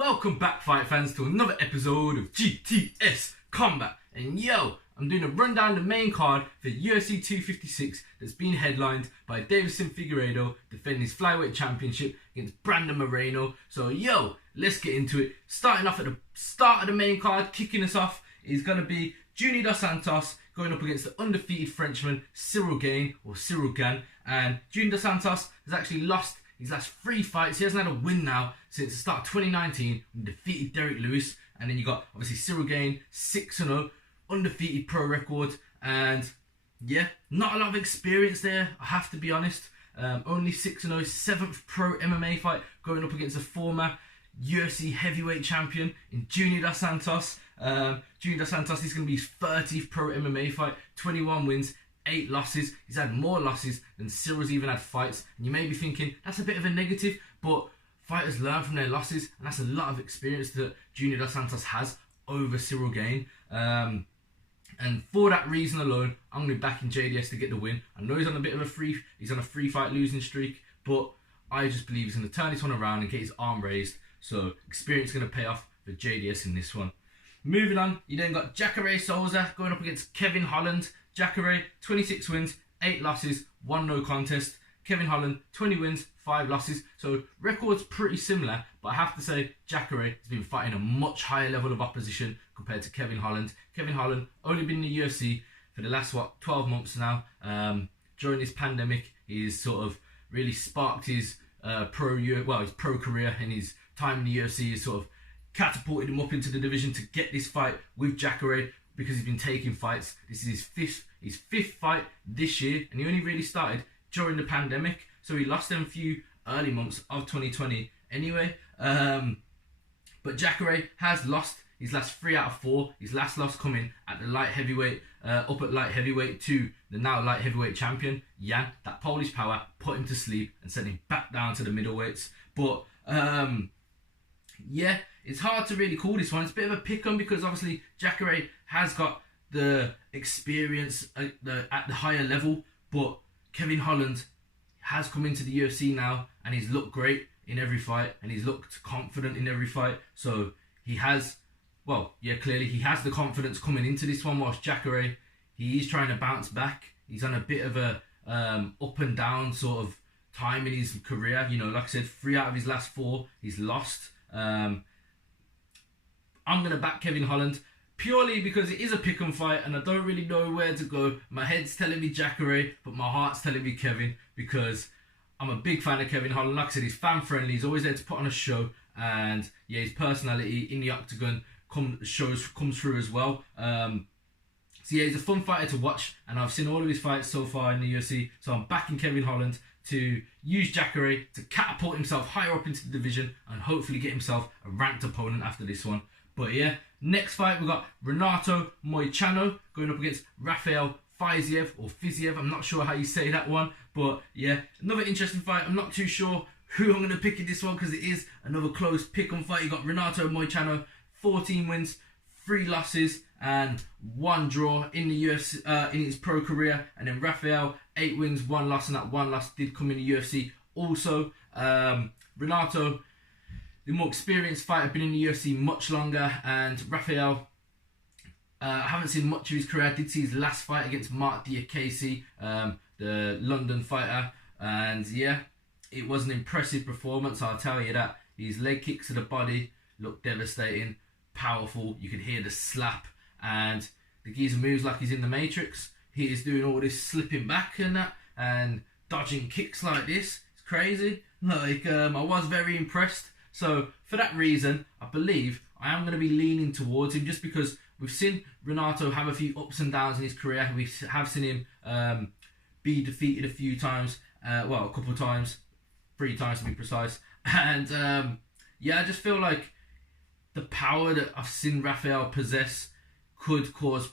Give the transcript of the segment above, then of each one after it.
Welcome back, fight fans, to another episode of GTS Combat. And yo, I'm doing a rundown of the main card for UFC 256 that's been headlined by Deiveson Figueiredo defending his Flyweight Championship against Brandon Moreno. So yo, let's get into it. Starting off at the start of the main card, kicking us off is going to be Junior Dos Santos going up against the undefeated Frenchman Cyril Gane, or Cyril Gane. And Junior Dos Santos has actually lost his last 3 fights. He hasn't had a win now since the start of 2019 when he defeated Derek Lewis. And then you got obviously Cyril Gane, 6-0, undefeated pro record. And yeah, not a lot of experience there, I have to be honest. Only 6-0, 7th pro MMA fight, going up against a former UFC heavyweight champion in Junior Dos Santos. Junior Dos Santos is going to be his 30th pro MMA fight, 21 wins, 8 losses. He's had more losses than Cyril's even had fights. And you may be thinking, that's a bit of a negative, but fighters learn from their losses, and that's a lot of experience that Junior Dos Santos has over Cyril Gane. And for that reason alone, I'm going to be backing JDS to get the win. I know he's on a bit of a he's on a 3-fight losing streak, but I just believe he's going to turn this one around and get his arm raised. So experience is going to pay off for JDS in this one. Moving on, you then got Jacare Souza going up against Kevin Holland. Jacare, 26 wins, 8 losses, 1 no contest. Kevin Holland, 20 wins, 5 losses. So records pretty similar, but I have to say Jacare has been fighting a much higher level of opposition compared to Kevin Holland. Kevin Holland only been in the UFC for the last 12 months now. During this pandemic, he's sort of really sparked his pro career, and his time in the UFC has sort of catapulted him up into the division to get this fight with Jacare, because he's been taking fights. This is his fifth fight this year, and he only really started during the pandemic, so he lost them a few early months of 2020 anyway. But Jacare has lost his last 3 out of 4. His last loss coming at the light heavyweight, up at light heavyweight to the now light heavyweight champion Jan. That Polish power put him to sleep and sent him back down to the middleweights. But yeah, it's hard to really call this one. It's a bit of a pick-em because obviously Jacare has got the experience at the higher level, but Kevin Holland has come into the UFC now and he's looked great in every fight and he's looked confident in every fight. So he has, well, yeah, clearly he has the confidence coming into this one, whilst Jacare, he is trying to bounce back. He's on a bit of a up and down sort of time in his career. You know, like I said, 3 out of his last 4 he's lost. I'm going to back Kevin Holland purely because it is a pick-em fight and I don't really know where to go. My head's telling me Jacare, but my heart's telling me Kevin, because I'm a big fan of Kevin Holland. Like I said, he's fan-friendly. He's always there to put on a show, and yeah, his personality in the octagon comes through as well. So yeah, he's a fun fighter to watch, and I've seen all of his fights so far in the UFC. So I'm backing Kevin Holland to use Jacare to catapult himself higher up into the division and hopefully get himself a ranked opponent after this one. But yeah, next fight we got Renato Moicano going up against Rafael Fiziev, or Fiziev. I'm not sure how you say that one, but yeah, another interesting fight. I'm not too sure who I'm going to pick in this one because it is another close pick-em fight. You got Renato Moicano, 14 wins, 3 losses and 1 draw in the UFC in his pro career, and then Rafael, 8 wins, 1 loss, and that 1 loss did come in the UFC also. Renato, the more experienced fighter, been in the UFC much longer, and Rafael, I haven't seen much of his career. I did see his last fight against Mark Diakese, the London fighter, and yeah, it was an impressive performance, I'll tell you that. His leg kicks to the body looked devastating, powerful. You could hear the slap, and the geezer moves like he's in the Matrix. He is doing all this slipping back and that, and dodging kicks like this. It's crazy. Like, I was very impressed. So for that reason, I believe I am going to be leaning towards him, just because we've seen Renato have a few ups and downs in his career. We have seen him be defeated a few times, well, a couple of times, 3 times to be precise. And yeah, I just feel like the power that I've seen Rafael possess could cause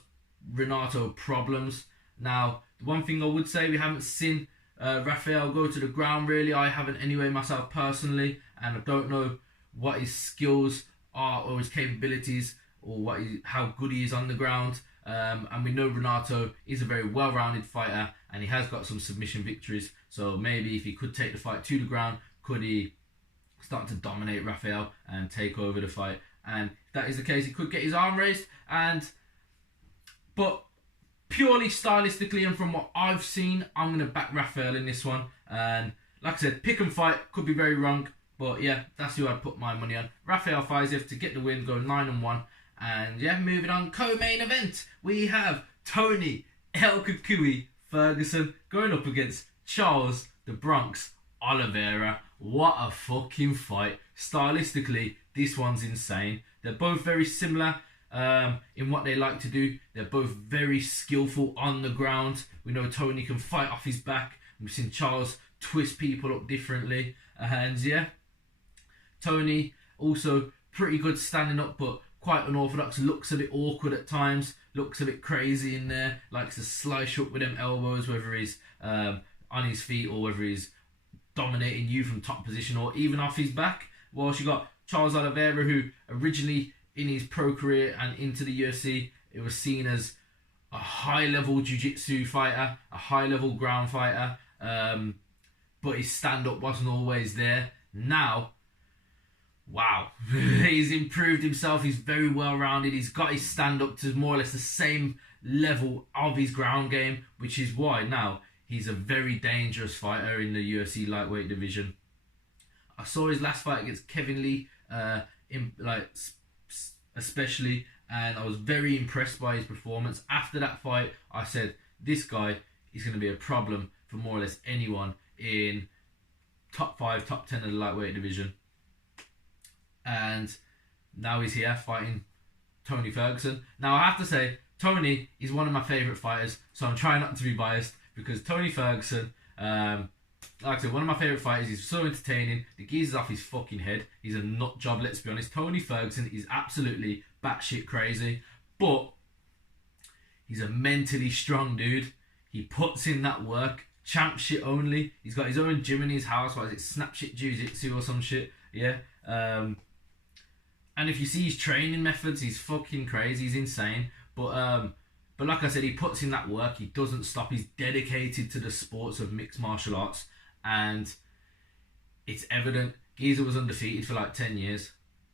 Renato problems. Now, the one thing I would say, we haven't seen Rafael go to the ground really. I haven't anyway myself personally, and I don't know what his skills are or his capabilities, or how good he is on the ground. And we know Renato is a very well-rounded fighter, and he has got some submission victories. So maybe if he could take the fight to the ground, could he start to dominate Rafael and take over the fight. And if that is the case, he could get his arm raised. But purely stylistically and from what I've seen, I'm going to back Rafael in this one. And like I said, pick and fight, could be very wrong. But yeah, that's who I'd put my money on. Rafael Fiziev to get the win, go 9-1. And yeah, moving on, co-main event. We have Tony El Cucuy Ferguson going up against Charles the Bronx Oliveira. What a fucking fight. Stylistically, this one's insane. They're both very similar in what they like to do. They're both very skillful on the ground. We know Tony can fight off his back. We've seen Charles twist people up differently. And yeah, Tony also pretty good standing up, but quite unorthodox. Looks a bit awkward at times. Looks a bit crazy in there. Likes to slice you up with them elbows, whether he's on his feet or whether he's dominating you from top position or even off his back. Whilst you got Charles Oliveira, who originally in his pro career and into the UFC, it was seen as a high-level jiu-jitsu fighter, a high-level ground fighter, but his stand-up wasn't always there. Now, wow, he's improved himself. He's very well-rounded. He's got his stand-up to more or less the same level of his ground game, which is why now he's a very dangerous fighter in the UFC lightweight division. I saw his last fight against Kevin Lee, especially, and I was very impressed by his performance. After that fight, I said, this guy is going to be a problem for more or less anyone in top 5, top 10 of the lightweight division. And now he's here fighting Tony Ferguson. Now, I have to say, Tony is one of my favourite fighters, so I'm trying not to be biased, because Tony Ferguson, like I said, one of my favourite fighters. He's so entertaining. The geezer's off his fucking head. He's a nut job, let's be honest. Tony Ferguson is absolutely batshit crazy, but he's a mentally strong dude. He puts in that work. Champ shit only. He's got his own gym in his house. What is it? Snap shit jiu-jitsu or some shit. Yeah. And if you see his training methods, he's fucking crazy. He's insane. But like I said, he puts in that work. He doesn't stop. He's dedicated to the sports of mixed martial arts. And it's evident. Geezer was undefeated for like 10 years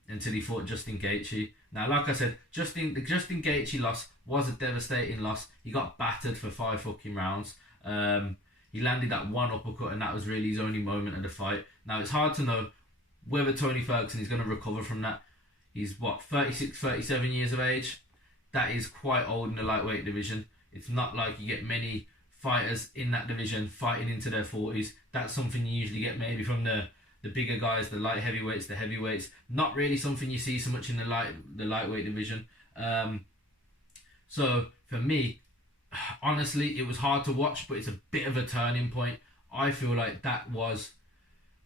until he fought Justin Gaethje. Now, like I said, the Justin Gaethje loss was a devastating loss. He got battered for 5 fucking rounds. He landed that one uppercut, and that was really his only moment of the fight. Now, it's hard to know whether Tony Ferguson is going to recover from that. He's, 36, 37 years of age? That is quite old in the lightweight division. It's not like you get many fighters in that division fighting into their 40s. That's something you usually get maybe from the bigger guys, the light heavyweights, the heavyweights. Not really something you see so much in the lightweight division. So for me, honestly, it was hard to watch, but it's a bit of a turning point. I feel like that was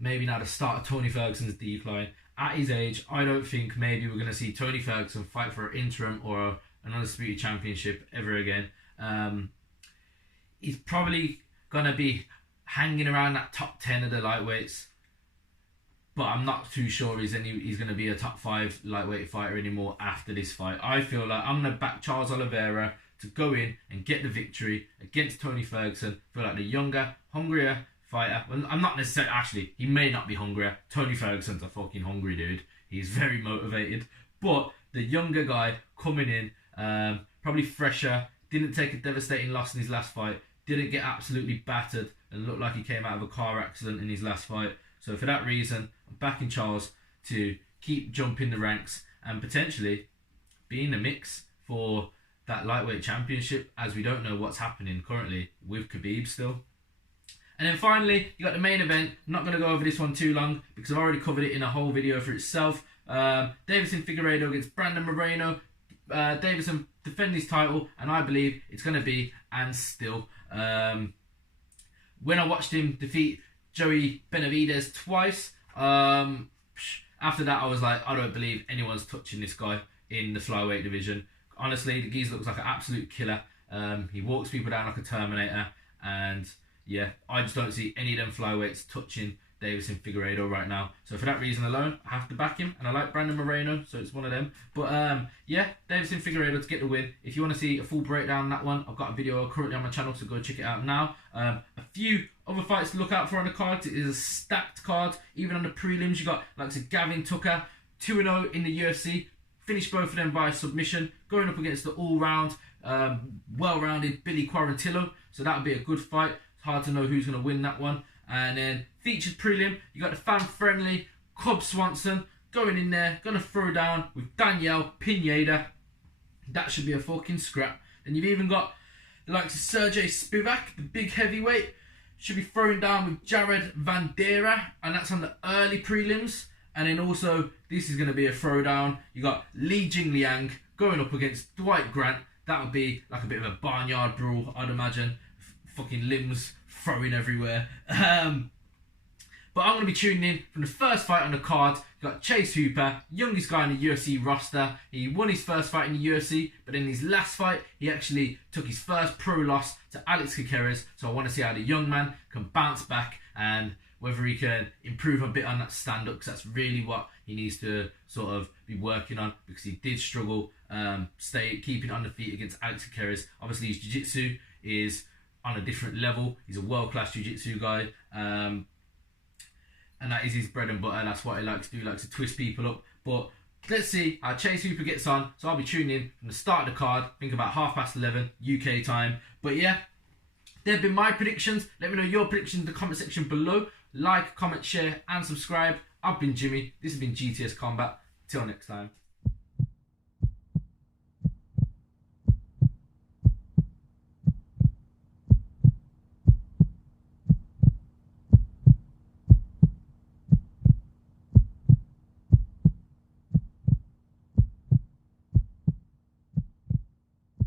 maybe now the start of Tony Ferguson's decline. At his age, I don't think maybe we're going to see Tony Ferguson fight for an interim or an undisputed championship ever again. He's probably going to be hanging around that top 10 of the lightweights, but I'm not too sure he's going to be a top 5 lightweight fighter anymore after this fight. I feel like I'm going to back Charles Oliveira to go in and get the victory against Tony Ferguson. I feel like the younger, hungrier fighter. Well, I'm not necessarily, actually, he may not be hungrier. Tony Ferguson's a fucking hungry dude. He's very motivated. But the younger guy coming in, probably fresher, didn't take a devastating loss in his last fight, didn't get absolutely battered and looked like he came out of a car accident in his last fight. So for that reason, I'm backing Charles to keep jumping the ranks and potentially be in the mix for that lightweight championship, as we don't know what's happening currently with Khabib still. And then finally, you got the main event. I'm not going to go over this one too long because I've already covered it in a whole video for itself. Deiveson Figueiredo against Brandon Moreno. Deiveson defend his title, and I believe it's going to be and still. When I watched him defeat Joey Benavidez twice, after that I was like, I don't believe anyone's touching this guy in the flyweight division. Honestly, the geezer looks like an absolute killer. He walks people down like a Terminator, and yeah, I just don't see any of them flyweights touching Deiveson Figueiredo right now. So for that reason alone, I have to back him. And I like Brandon Moreno, so it's one of them. But yeah, Deiveson Figueiredo to get the win. If you want to see a full breakdown on that one, I've got a video currently on my channel, so go check it out now. A few other fights to look out for on the card. It is a stacked card. Even on the prelims, you got like Gavin Tucker, 2-0 in the UFC. Finished both of them by submission, going up against the all-round, well-rounded Billy Quarantillo. So that'll be a good fight. It's hard to know who's going to win that one. And then featured prelim, you got the fan-friendly Cub Swanson going in there, going to throw down with Daniel Pineda. That should be a fucking scrap. Then you've even got the likes of Sergey Spivak, the big heavyweight, should be throwing down with Jared Vandeira, and that's on the early prelims. And then also, this is going to be a throwdown. You got Li Jingliang going up against Dwight Grant. That would be like a bit of a barnyard brawl, I'd imagine. Fucking limbs throwing everywhere. But I'm going to be tuning in from the first fight on the card. You got Chase Hooper, youngest guy in the UFC roster. He won his first fight in the UFC, but in his last fight, he actually took his first pro loss to Alex Jacare. So I want to see how the young man can bounce back and whether he can improve a bit on that stand-up, because that's really what he needs to sort of be working on, because he did struggle keeping on the feet against Alex Jacare. Obviously, his jiu-jitsu is on a different level. He's a world-class jiu-jitsu guy, and that is his bread and butter. That's what he likes to do. He likes to twist people up. But let's see how Chase Hooper gets on. So I'll be tuning in from the start of the card. I think about 11:30 UK time. But yeah, they've been my predictions. Let me know your predictions in the comment section below. Like, comment, share, and subscribe. I've been Jimmy. This has been GTS Combat. Till next time.